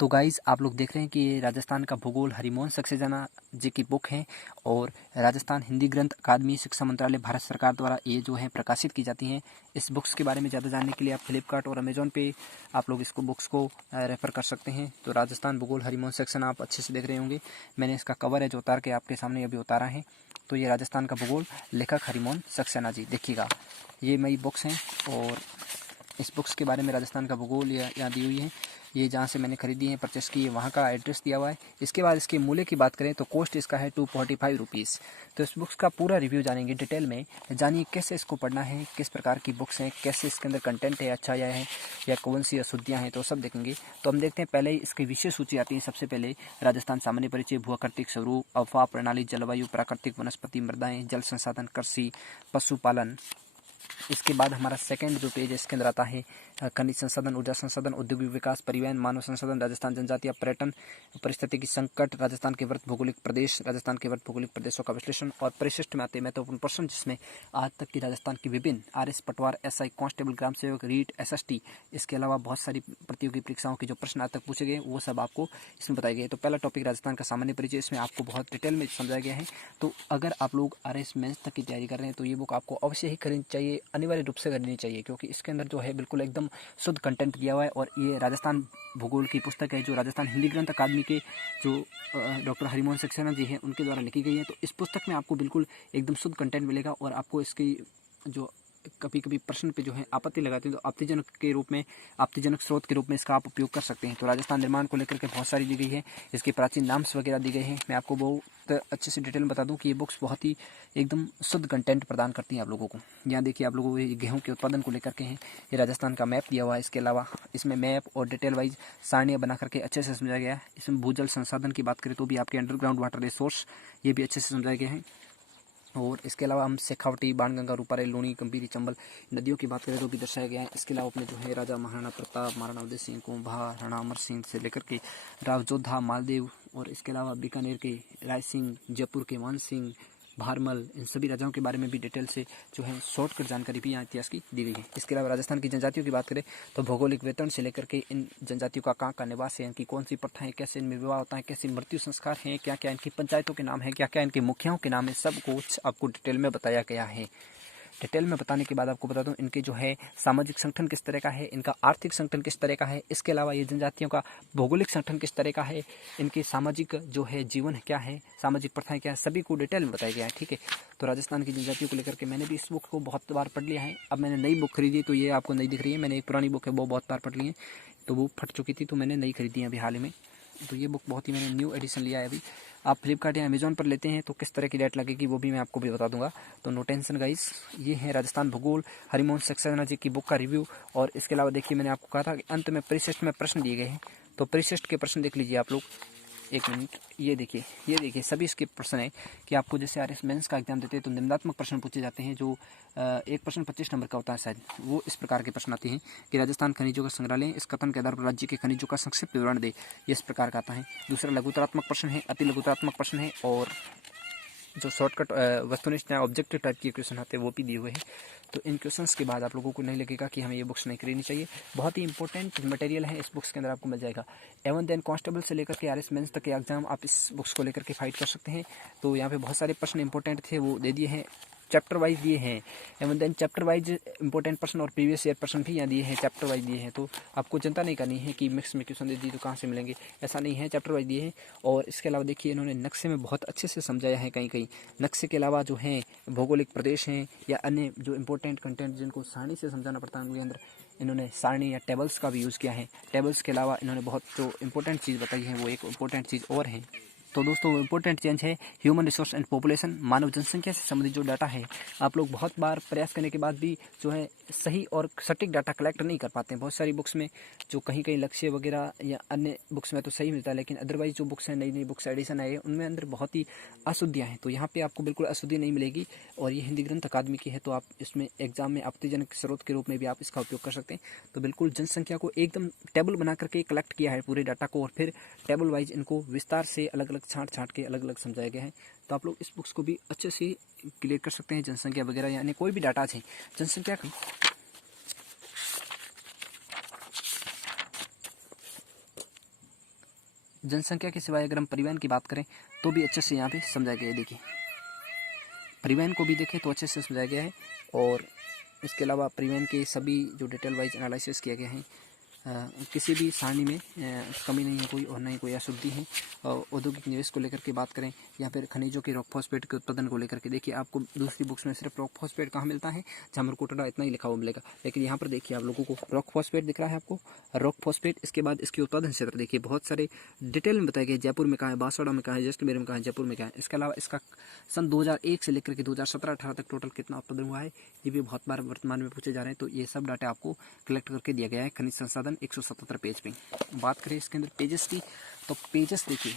तो गाइज़ आप लोग देख रहे हैं कि ये राजस्थान का भूगोल हरिमोहन सक्सेना जी की बुक है और राजस्थान हिंदी ग्रंथ अकादमी शिक्षा मंत्रालय भारत सरकार द्वारा ये जो है प्रकाशित की जाती हैं। इस बुक्स के बारे में ज़्यादा जानने के लिए आप फ्लिपकार्ट और अमेजोन पे आप लोग इसको बुक्स को रेफ़र कर सकते हैं। तो राजस्थान भूगोल हरिमोहन सक्सेना आप अच्छे से देख रहे होंगे। मैंने इसका कवर है जो उतार के आपके सामने अभी उतारा है। तो ये राजस्थान का भूगोल लेखक हरिमोहन सक्सेना जी, देखिएगा ये नई बुक्स हैं और इस बुक्स के बारे में राजस्थान का भूगोल यहाँ दी हुई है। ये जहाँ से मैंने खरीदी है, परचेस की है, वहाँ का एड्रेस दिया हुआ है। इसके बाद इसके मूल्य की बात करें तो कॉस्ट इसका है 245 रुपीज़। तो इस बुक्स का पूरा रिव्यू जानेंगे डिटेल में। जानिए कैसे इसको पढ़ना है, किस प्रकार की बुक्स हैं, कैसे इसके अंदर कंटेंट है अच्छा या कौन सी अशुद्धियाँ हैं, तो सब देखेंगे। तो हम देखते हैं पहले ही इसकी विशेष सूची आती है। सबसे पहले राजस्थान सामान्य परिचय, भूआकृतिक स्वरूप, अफवाह प्रणाली, जलवायु, प्राकृतिक वनस्पति, मृदाएँ, जल संसाधन, कृषि, पशुपालन। इसके बाद हमारा सेकंड जो पेज है इसके अंदर आता है खनिज संसाधन, ऊर्जा संसाधन, औद्योगिक विकास, परिवहन, मानव संसाधन, राजस्थान जनजातीय, पर्यटन, परिस्थितिकी संकट, राजस्थान के वर्त भौगोलिक प्रदेश, राजस्थान के वर्त भौगोलिक प्रदेशों का विश्लेषण और परिशिष्ट में आते हैं महत्वपूर्ण प्रश्न, जिसमें आज तक की राजस्थान की विभिन्न आरएस, पटवार, एसआई, कांस्टेबल, ग्राम सेवक, रीट, एसएसटी, इसके अलावा बहुत सारी प्रतियोगी परीक्षाओं के जो प्रश्न आज तक पूछे गए वो सब आपको इसमें बताए गए। तो पहला टॉपिक राजस्थान का सामान्य परिचय, इसमें आपको बहुत डिटेल में समझाया गया है। तो अगर आप लोग आरएस मेंस तक की तैयारी कर रहे हैं तो ये बुक आपको अवश्य ही खरीदनी चाहिए, अनिवार्य रूप से खरीदनी चाहिए, क्योंकि इसके अंदर जो है बिल्कुल एकदम शुद्ध कंटेंट दिया हुआ है। और ये राजस्थान भूगोल की पुस्तक है जो राजस्थान हिंदी ग्रंथ अकादमी के जो डॉक्टर हरिमोहन सक्सेना जी हैं उनके द्वारा लिखी गई है। तो इस पुस्तक में आपको बिल्कुल एकदम शुद्ध कंटेंट मिलेगा और आपको इसकी जो कभी कभी प्रश्न पे जो है आपत्ति लगाते हैं तो आपत्तिजनक स्रोत के रूप में इसका आप उपयोग कर सकते हैं। तो राजस्थान निर्माण को लेकर के बहुत सारी दी गई है, इसके प्राचीन नाम्स वगैरह दी गए हैं। मैं आपको बहुत अच्छे से डिटेल में बता दूं कि ये बुक्स बहुत ही एकदम शुद्ध कंटेंट प्रदान करती हैं आप लोगों को। यहाँ देखिए आप लोगों को ये गेहूँ के उत्पादन को लेकर के हैं, ये राजस्थान का मैप दिया हुआ है। इसके अलावा इसमें मैप और डिटेल वाइज सारणियाँ बना करके अच्छे से समझाया गया है। इसमें भूजल संसाधन की बात करें तो भी आपके अंडरग्राउंड वाटर रिसोर्स ये भी अच्छे से समझाए गए हैं। और इसके अलावा हम शेखावटी, बाणगंगा, रूपारेल, लूणी, गंभीरी, चंबल नदियों की बात करें तो भी दर्शाया गया है। इसके अलावा अपने जो है राजा महाराणा प्रताप, महाराणा उदय सिंह, कुंभा, राणा अमर सिंह से लेकर के राव जोधा, मालदेव, और इसके अलावा बीकानेर के राय सिंह, जयपुर के मान सिंह, भारमल, इन सभी राजाओं के बारे में भी डिटेल से जो है शॉर्टकट जानकारी भी यहाँ इतिहास की दी गई है। इसके अलावा राजस्थान की जनजातियों की बात करें तो भौगोलिक वेतन से लेकर के इन जनजातियों का कहाँ का निवास है, इनकी कौन सी प्रथाएं, कैसे इनमें विवाह होता है, कैसे मृत्यु संस्कार हैं, क्या क्या इनकी पंचायतों के नाम है, क्या क्या इनके मुखियाओं के नाम है, सब कुछ आपको डिटेल में बताया गया है। डिटेल में बताने के बाद आपको बता दूं इनके जो है सामाजिक संगठन किस तरह का है, इनका आर्थिक संगठन किस तरह का है, इसके अलावा ये जनजातियों का भौगोलिक संगठन किस तरह का है, इनके सामाजिक जो है जीवन क्या है, सामाजिक प्रथाएं क्या है, सभी को डिटेल में बताया गया है। ठीक है, तो राजस्थान की जनजातियों को लेकर के मैंने भी इस बुक को बहुत बार पढ़ लिया है। अब मैंने नई बुक खरीदी तो ये आपको नई दिख रही है, मैंने एक पुरानी बुक है वो बहुत बार पढ़ ली है, तो वो फट चुकी थी तो मैंने नई खरीदी है अभी हाल ही में। तो ये बुक बहुत ही मैंने न्यू एडिशन लिया है अभी। आप फ्लिपकार्ट या अमेजोन पर लेते हैं तो किस तरह की रेट लगेगी वो भी मैं आपको भी बता दूंगा। तो नो टेंशन गाइस, ये है राजस्थान भूगोल हरिमोहन सक्सेना जी की बुक का रिव्यू। और इसके अलावा देखिए मैंने आपको कहा था कि अंत में परिशिष्ट में प्रश्न दिए गए हैं, तो परिशिष्ट के प्रश्न देख लीजिए आप लोग। एक मिनट, ये देखिए सभी इसके प्रश्न है कि आपको जैसे आरएस मेंस का एग्जाम देते हैं तो निम्नात्मक प्रश्न पूछे जाते हैं, जो एक प्रश्न 25 नंबर का होता है शायद, वो इस प्रकार के प्रश्न आते हैं कि राजस्थान खनिजों का संग्रहालय इस कथन के आधार पर राज्य के खनिजों का संक्षिप्त विवरण दे, ये इस प्रकार का आता है। दूसरा लघुतरात्मक प्रश्न है, अति लघुतरात्मक प्रश्न है, और जो शॉर्टकट वस्तुनिष्ठ या ऑब्जेक्टिव टाइप के क्वेश्चन आते हैं वो भी दिए हुए हैं। तो इन क्वेश्चंस के बाद आप लोगों को नहीं लगेगा कि हमें ये बुक्स नहीं खरीदनी चाहिए, बहुत ही इंपॉर्टेंट मटेरियल है इस बुक्स के अंदर आपको मिल जाएगा। एवन देन कांस्टेबल से लेकर के आरएस मेंस तक के एग्जाम आप इस बुक्स को लेकर के फाइट कर सकते हैं। तो यहाँ पे बहुत सारे प्रश्न इंपॉर्टेंट थे वो दे दिए हैं, चैप्टर वाइज दिए हैं, एवं देन चैप्टर वाइज इंपॉर्टेंट प्रश्न और प्रीवियस ईयर प्रश्न भी यहाँ दिए हैं, चैप्टर वाइज दिए हैं। तो आपको चिंता नहीं करनी है कि मिक्स में क्वेश्चन दे दिए तो कहाँ से मिलेंगे, ऐसा नहीं है, चैप्टर वाइज दिए हैं। और इसके अलावा देखिए इन्होंने नक्शे में बहुत अच्छे से समझाया है, कहीं कहीं नक्शे के अलावा जो है भौगोलिक प्रदेश हैं या अन्य जो इंपॉर्टेंट कंटेंट जिनको सारणी से समझाना पड़ता है उनके अंदर इन्होंने सारणी या टेबल्स का भी यूज़ किया है। टेबल्स के अलावा इन्होंने बहुत जो इंपॉर्टेंट चीज़ बताई है वो एक इंपॉर्टेंट चीज़ और है। तो दोस्तों इंपॉर्टेंट चेंज है ह्यूमन रिसोर्स एंड पॉपुलेशन, मानव जनसंख्या से संबंधित जो डाटा है आप लोग बहुत बार प्रयास करने के बाद भी जो है सही और सटीक डाटा कलेक्ट नहीं कर पाते हैं। बहुत सारी बुक्स में जो कहीं कहीं लक्ष्य वगैरह या अन्य बुक्स में तो सही मिलता है, लेकिन अदरवाइज जो बुक्स हैं नई नई बुक्स एडिशन आए हैं उनमें अंदर बहुत ही अशुद्धियाँ हैं। तो यहाँ पे आपको बिल्कुल अशुद्धि नहीं मिलेगी, और ये हिंदी ग्रंथ अकादमी की है तो आप इसमें एग्जाम में आपत्तिजनक स्रोत के रूप में भी आप इसका उपयोग कर सकते हैं। तो बिल्कुल जनसंख्या को एकदम टेबल बना करके कलेक्ट किया है पूरे डाटा को, और फिर टेबल वाइज इनको विस्तार से अलग अलग छाँट छाँट के अलग अलग समझाया गया है। तो आप लोग इस बुक्स को भी अच्छे से क्लियर कर सकते हैं। जनसंख्या वगैरह यानी कोई भी डाटा है जनसंख्या जनसंख्या के सिवाय अगर हम परिवहन की बात करें तो भी अच्छे से यहाँ पे समझाया गया है। देखिए परिवहन को भी देखें तो अच्छे से समझाया गया है, और इसके अलावा परिवहन के सभी जो डिटेल वाइज एनालिसिस किया गया है। किसी भी सारणी में कमी नहीं है कोई, और नहीं कोई अशुद्धि है। औद्योगिक निवेश को लेकर के बात करें या फिर खनिजों के रॉक फॉस्फेट के उत्पादन को लेकर के, देखिए आपको दूसरी बुक्स में सिर्फ रॉक फॉस्फेट कहाँ मिलता है, जामरकोटड़ा इतना ही लिखा हुआ मिलेगा, लेकिन यहाँ पर देखिए आप लोगों को रॉक फॉस्फेट दिख रहा है आपको, रॉक फॉस्फेट। इसके बाद इसके उत्पादन क्षेत्र देखिए बहुत सारे डिटेल में बताया गया, जयपुर में कहाँ है, बांसवाड़ा में कहाँ है, जैसलमेर में कहाँ है, जयपुर में कहाँ है। इसके अलावा इसका सन 2001 से लेकर के 2017-18 तक टोटल कितना उत्पादन हुआ है ये भी बहुत बार वर्तमान में पूछे जा रहे हैं। तो ये सब डाटा आपको कलेक्ट करके दिया गया है खनिज संसाधन 177 पेज पे। बात करें इसके अंदर पेजेस की, तो पेजेस देखिए